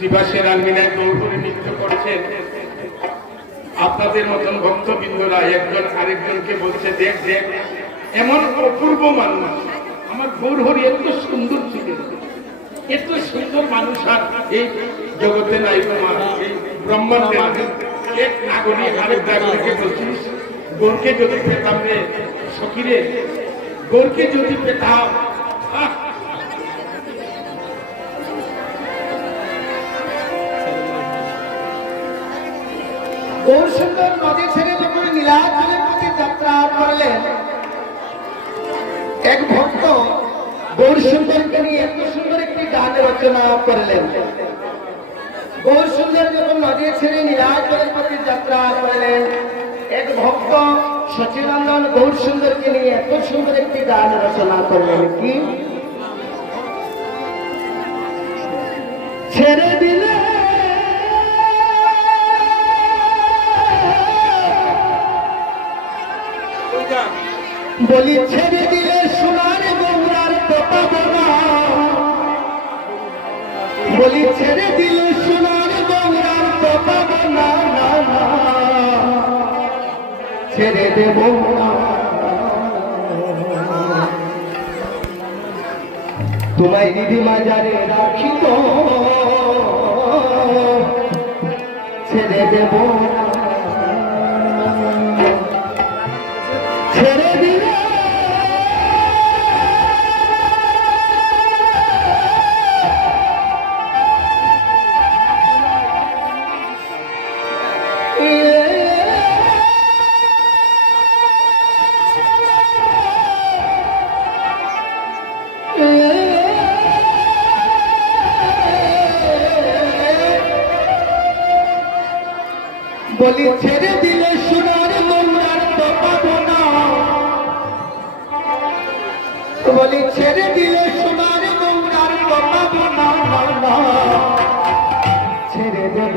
শ্রীবাসের আলমিনায় দৌড় নৃত্য করছেন। আপনাদের মতন ভক্তবৃন্দরা একজন আরেকজনকে বলছে, দেখ দেখ এমন অপূর্ব মানুষ আমার গৌরহরি, এত সুন্দর ছিলেন, এত সুন্দর মানুষ আর এই জগতে নাই। তোমার এই ব্রহ্মাণ্ডে এক নাগরিক আরেক নাগরিককে বলছিস, গৌরকে যদি পেতাম রে সখীরে, গৌরকে যদি পেতাম। গৌরসুন্দর নদী ছেড়ে যখন নীলাচলের প্রতি যাত্রা করলেন, এক ভক্ত গৌরসুন্দরকে নিয়ে এত সুন্দর একটি গান রচনা করলেন। গৌরসুন্দর যখন নদী ছেড়ে নীলাচলের প্রতি যাত্রা করলেন, এক ভক্ত সচিনন্দন গৌরসুন্দরকে নিয়ে এত সুন্দর একটি গান রচনা করলেন। কি ছেড়ে দিলে বলি, ছেড়ে দিলে সোনার গৌরার তো পাবো না, বলি ছেড়ে দিলে সোনার গৌরার তো পাবো না, ছেড়ে দেব না। তোমায় দিদি মাজারে রাখি তো, ছেড়ে দেব না, ছেড়ে দিলে বলি, ছেড়ে দিলে সোনার গৌরার তো পাবো না, বলি ছেড়ে দিলে সোনার গৌরার তো পাবো না, ছেড়ে দেব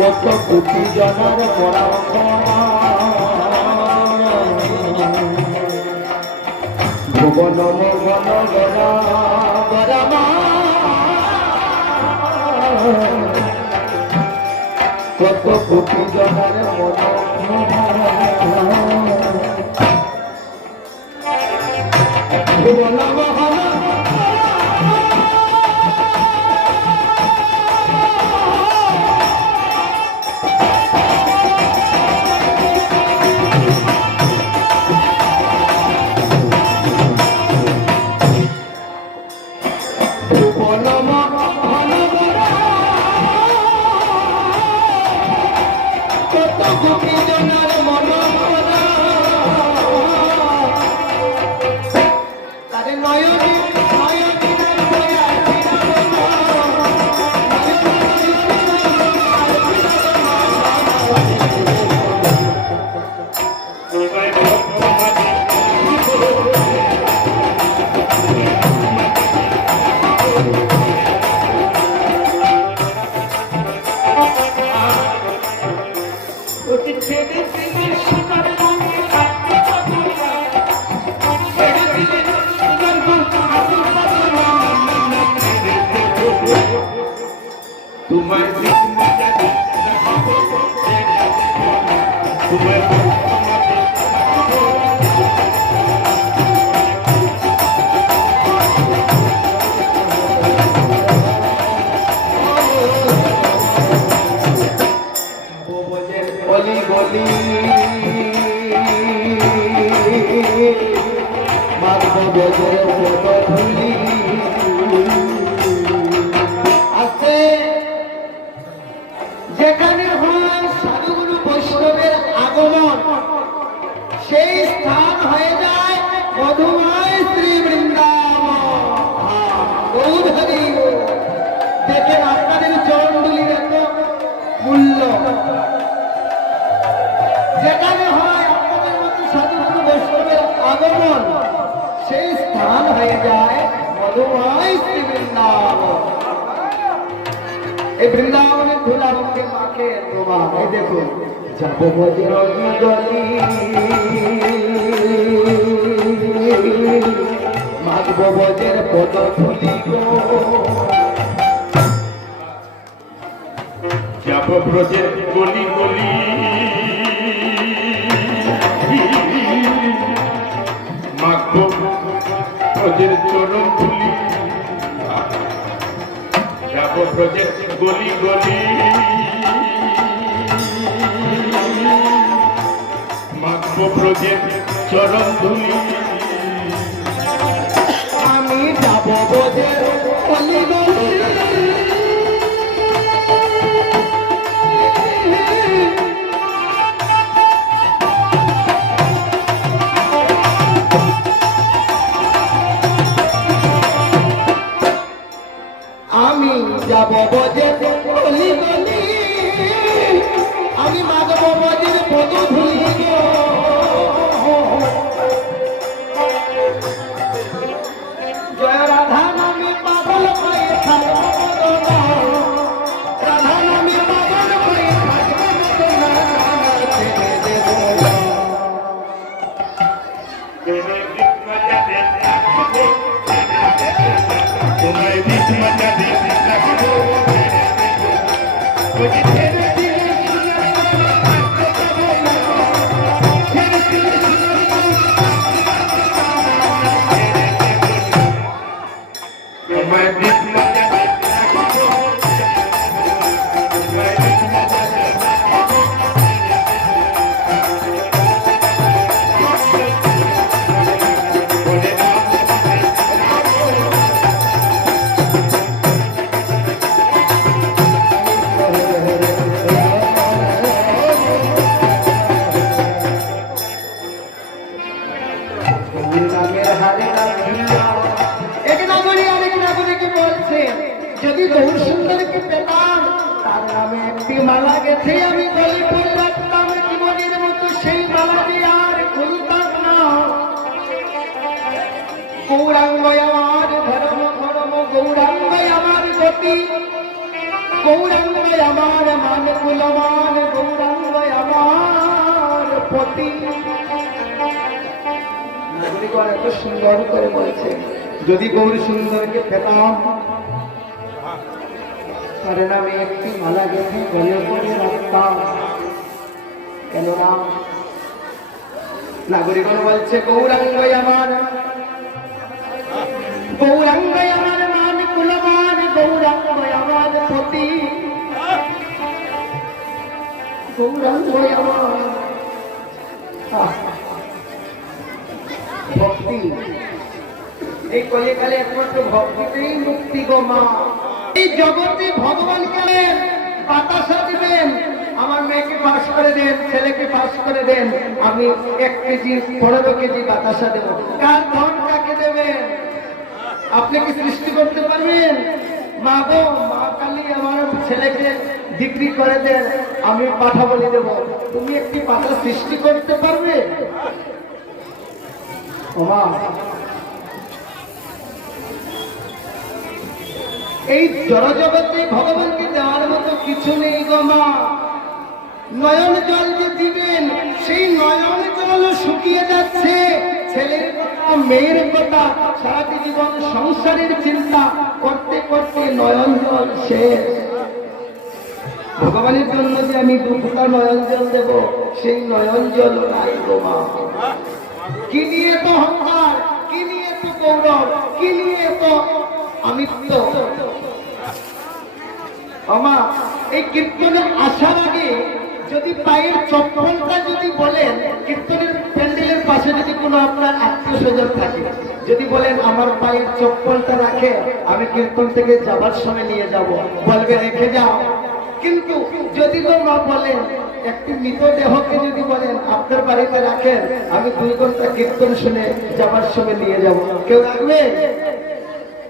কত কোটি জনের ভুবন মোহন কত কোটি জনের ভুবন মোহন তোমার গলি গলি মাগব বজর ধুলি আছে যেখানে হয় সাধুগুরু বৈষ্ণবের আগমন সেই স্থান হয়ে যায় মধুময় শ্রী বৃন্দাবন। দেখেন আপনাদের চরণগুলির এত মূল্য, যেখানে হয় আপনাদের মতো সাধুগুরু বৈষ্ণবের আগমন সেই স্থান হয়ে যায় মধুময় শ্রী বৃন্দাবন। এই বৃন্দাবনের ধুলা রঙে মাখে তোমার এই দেখুন যাবো গলি মাগবো বজের পদ ধুলি গো যাব ব্রজের গলি গলি মাগব ব্রজের চরণ ধুলি যাব ব্রজের গলি গলি মাগব ব্রজের চরণ ধুলি আমি যাবো বজের গলি গলি আমি যাব বজের গলি গলি আমি মাগব বজের পদ ধুলি গো জয় রাধা নামে পাগল হয়ে থাকবো রাধা নামে পাগল হয়ে তোমায় বিষ মজা দিতে থাকবো তোমায় বিষ মজা দিতে থাকবো তোমায় বিষ মজা দিতে থাকবো বলে দাও যদি গৌর সুন্দরকে পেতাম তার নামে একটি মালা গেছে আমি গলি পরে রাখতাম জীবনের মতো সেই মালাটি আর খুলতাম না। গৌরাঙ্গ আমার ধর্ম ধর্ম গৌরাঙ্গ আমার গতি গৌরাঙ্গ আমার মান কুলমান গৌরাঙ্গ আমার পতি। নাগরিকগণ এত সুন্দর করে বলছে যদি গৌর সুন্দরকে পেতাম তার নামে একটি মালা গেছে গলে পরে রাখতাম কেননা নাগরিকগণ বলছে গৌরাঙ্গ আমার মান কুলমান গৌরাঙ্গ আমার পতি গৌরাঙ্গ আমার ভক্তি এই কলিকালে একমাত্র ভক্তিতেই মুক্তি গো মা। এই জগতে ভগবানকে বাতাসা দিবেন আমার মেয়েকে পাস করে দেন ছেলেকে পাস করে দেন আমি 1 কেজি 15 কেজি বাতাসা দেব। কার ধন কাকে দেবেন? আপনি কি সৃষ্টি করতে পারবেন? মা গো মা কালী আমার ছেলেকে ডিগ্রি করে দেন আমি পাঠা বলে দেব। তুমি একটি পাতা সৃষ্টি করতে পারবে? ও মা এই জড়জগতে ভগবানকে দেওয়ার মতো কিছু নেই গো মা। নয়ন জল যে দিবেন সেই নয়ন জল শুকিয়ে যাচ্ছে। ছেলের কথা মেয়ের কথা সারাটি জীবন সংসারের চিন্তা করতে করতে নয়ন জল শেষ। ভগবানের জন্য যে আমি দুটা নয়ন জল দেব, সেই নয়ন জল নাই গো মা। কি নিয়ে তো অহংকার, কি নিয়ে তো গৌরব, কি নিয়ে তো আমিত্ব। আমা এই কীর্তনের আসার আগে যদি পায়ের চপ্পলটা যদি বলেন, কীর্তনের প্যান্ডেলের পাশে যদি কোনো আপনার আত্মীয় স্বজন থাকে, যদি বলেন আমার পায়ের চপ্পলটা রাখে, আমি কীর্তন থেকে যাবার সময় নিয়ে যাব, বলবে রেখে যাও। কিন্তু যদি তো না বলেন, একটি মৃতদেহকে যদি বলেন আপনার বাড়িতে রাখেন, আমি 2 ঘন্টা কীর্তন শুনে যাবার সময় নিয়ে যাব, কেউ রাখবে?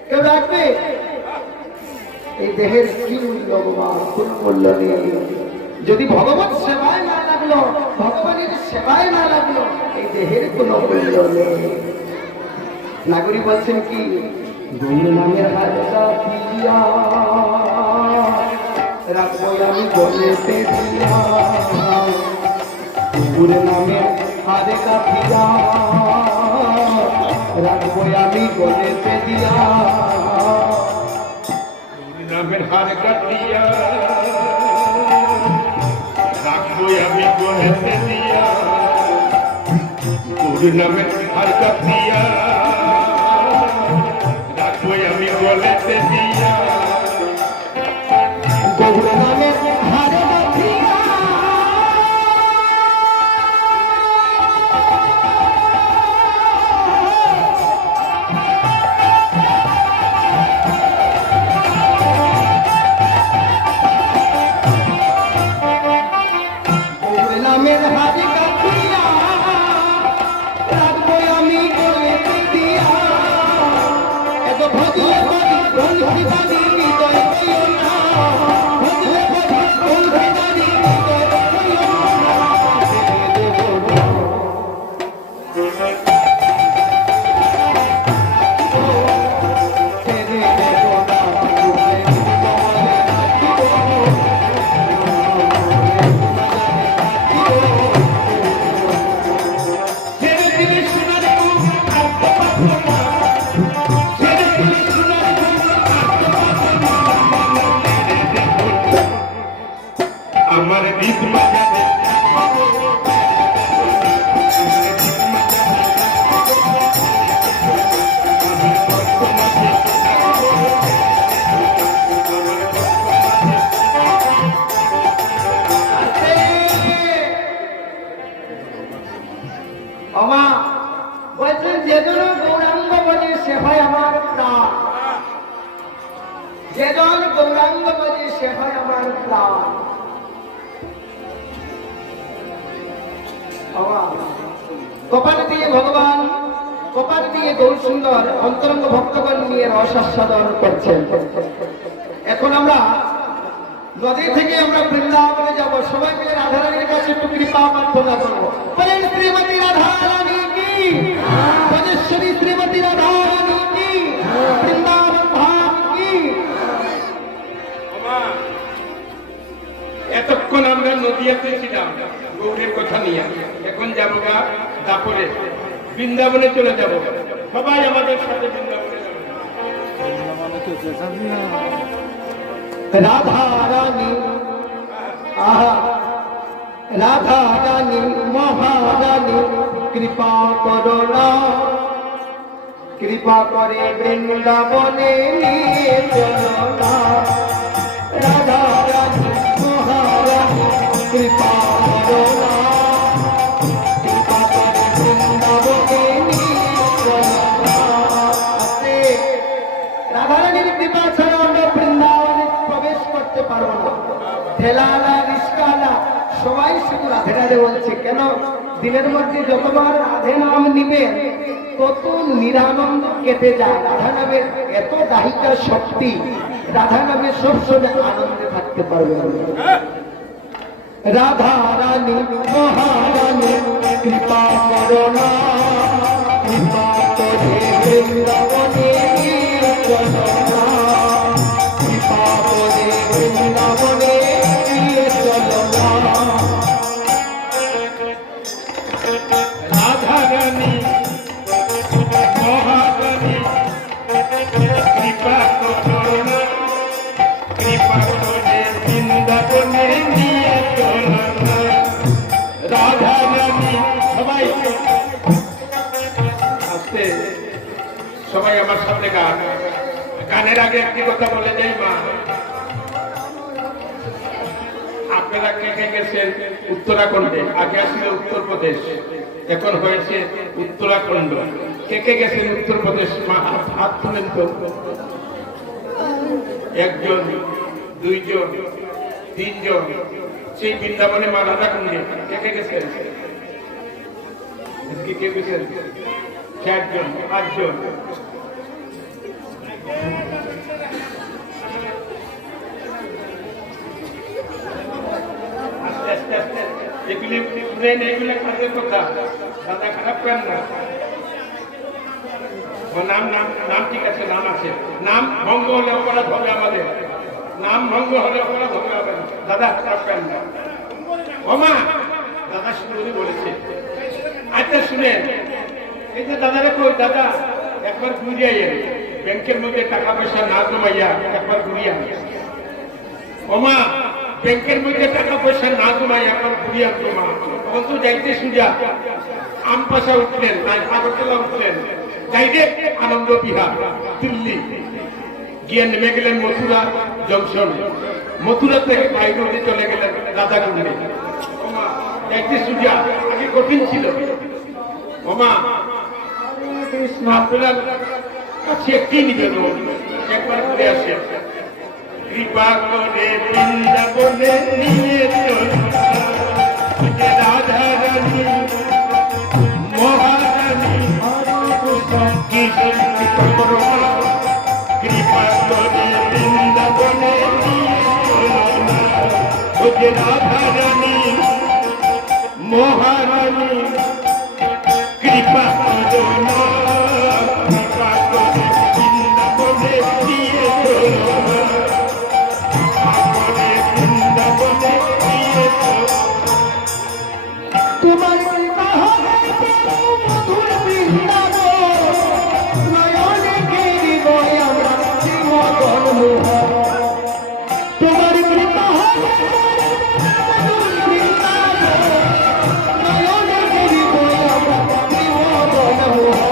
কেউ রাখবে? এই দেহের কি মূল্য মা? কোন মূল্য নেই। যদি ভগবান সেবায় না লাগলো, ভগবানের সেবায় না লাগলো, এই দেহের কোনো মূল্য নেই। নাগরিক বলছেন কি, গৌর নামের হালকা দিয়া রাখবো আমি গলেতে দিয়া, গৌর নামের হালকা দিয়া রাখবো আমি গলেতে দিয়া, নামের হার কাটিয়া রাখবো আমি গলেতে দিয়া, গুরু নামের হার কাটিয়া রাখবো আমি গলেতে দিয়া, গৌর নামের হালকা দিয়া নামের হারি কাটিয়া রাখবো আমি গলেতে দিয়া, এত ভজলে বংশী বাণী হৃদয় কইও না, ভজলে বংশী বাণী হৃদয় কইও না, ছেড়ে দেব না, ছেড়ে দিলে সোনার বুক আর তো পাবো না, ছেড়ে দিলে সোনার বুক আর তো পাবো না, আমার বিদ মাঝারে আমা বলছেন যেজন গৌরাঙ্গ বলে সে হয় আমার প্রাণ, যেজন গৌরাঙ্গ বলে সে হয় আমার প্রাণ। আমা কপাল দিয়ে ভগবান, কপাল দিয়ে গৌর সুন্দর অন্তরঙ্গ ভক্তগণ নিয়ে রস আস্বাদন করছেন। এখন আমরা নদী থেকে আমরা বৃন্দাবনে যাব, সবাই মিলে রাধারানীর কাছে একটু কৃপা প্রার্থনা করবো। বলেন শ্রীমতী রাধারানী কি, রাজেশ্বরী শ্রীমতী রাধারানী কি, বৃন্দাবন ধাম কি। এতক্ষণ আমরা নদিয়াতে ছিলাম গৌরের কথা নিয়ে, এখন যাবো গা দাপরে, বৃন্দাবনে চলে যাব, সবাই আমাদের সাথে বৃন্দাবনে চলে যাবো। রাধা রানী, আহা রাধা রানী মহারানী কৃপা করো না, কৃপা করে বৃন্দাবনে নিয়ে চলো না। রাধা রানী মহারানী কৃপা করো না, কৃপা করে বৃন্দাবনে নিয়ে চলো না। রাধারানীর কৃপা ছাড়া আমরা বৃন্দাবনে প্রবেশ করতে পারবো না। ঠেলালা রিস্কালা সবাই শুধু রাধে রাধে বলছে। কেন? দিনের মধ্যে যতবার রাধে নাম নিবেন তত নিরানন্দ কেটে যায়। রাধা নামের এত দাহিকা শক্তি, রাধা নামে সবসময় আনন্দে থাকতে পারবে। রাধা রানী মহারানী কৃপা করো না, কৃপা করে বৃন্দাবনে নিয়ে চলো না, কৃপা করে বৃন্দাবনে নিয়ে চলো না। রাধা রানী মহারানী কৃপা করো না, কৃপা করে বৃন্দাবনে সবাই আমার সাথে গান। গানের আগে একটি কথা বলে যাই মা, আপনারা কে কে গেছেন উত্তরাখণ্ডে? আগে আসলে উত্তরপ্রদেশ, এখন হয়েছে উত্তরাখণ্ড। কে কে গেছেন উত্তরপ্রদেশ? মা হাত তুলেন তো। একজন, দুইজন, তিনজন। সেই বৃন্দাবনে মা রাধাকুণ্ডে কে কে গেছেন? কে গেছেন? 4 জন, 5 জন। এগুলি এগুলো কাজের কথা, দাদা খারাপ করেন না। নাম নাম নাম ঠিক আছে, নাম আছে। নাম ভঙ্গ হলে অপরাধ হবে আমাদের, নাম ভঙ্গ হলে অপরাধ হবে আমাদের। দাদা খারাপ করেন না। ওমা দাদা শুনে বলেছে। আচ্ছা শুনেন, এই যে দাদারা কই, দাদা একবার ঘুরিয়ে এলেন, ব্যাংকের মধ্যে টাকা পয়সা না জমাইয়া একবার ঘুরিয়ে আন। ওমা ব্যাংকের মধ্যে টাকা পয়সা না জমাই একবার ঘুরিয়ে আনতো মা। তখন তো যাইতে সুজা আম পাশা উঠলেন, আগরতলা উঠলেন, ডাইরেক্ট আনন্দ বিহার দিল্লি গিয়ে নেমে গেলেন মথুরা জংশন। মথুরা থেকে বাইরে চলে গেলেন রাধাকুণ্ডে। ওমা যাইতে সুজা আগে কঠিন ছিল। ওমা আপনার কাছে একটি নিবেদন, একবার ঘুরে আসে। কৃপা করে বৃন্দাবনে নিয়ে চল রাধা রানী মহারানী, কৃপা করে বৃন্দাবনে নিয়ে চল রাধা রানী মহারানী, কৃপা করো না, কৃপা করে বৃন্দাবনে নিয়ে চল। তোমার কৃপা হবে মধুর বৃন্দাবন, নয়নে ঘেরিবই আমরা শ্রীমদন মোহন। তোমার কৃপা হবে মধুর বৃন্দাবন, নয়নে ঘেরিবই আমরা শ্রীমদন মোহন।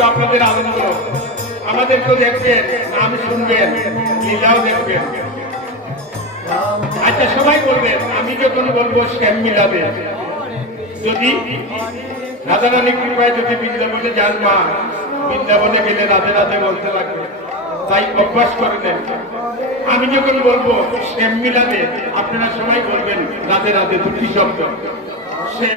তো আপনাদের আনন্দ, আমাদেরকেও দেখবেন, নাম শুনবেন, লীলাও দেখবেন। আচ্ছা সবাই বলবেন, আমি যখন বলবো শ্যাম মিলাবে, যদি রাধারানী কৃপায় যদি বৃন্দাবনে যান মা, বৃন্দাবনে গেলে রাধে রাধে বলতে লাগবে, তাই অভ্যাস করে নেন। আমি যখন বলবো শ্যাম মিলাবে, আপনারা সবাই বলবেন রাধে রাধে, দুটি শব্দ।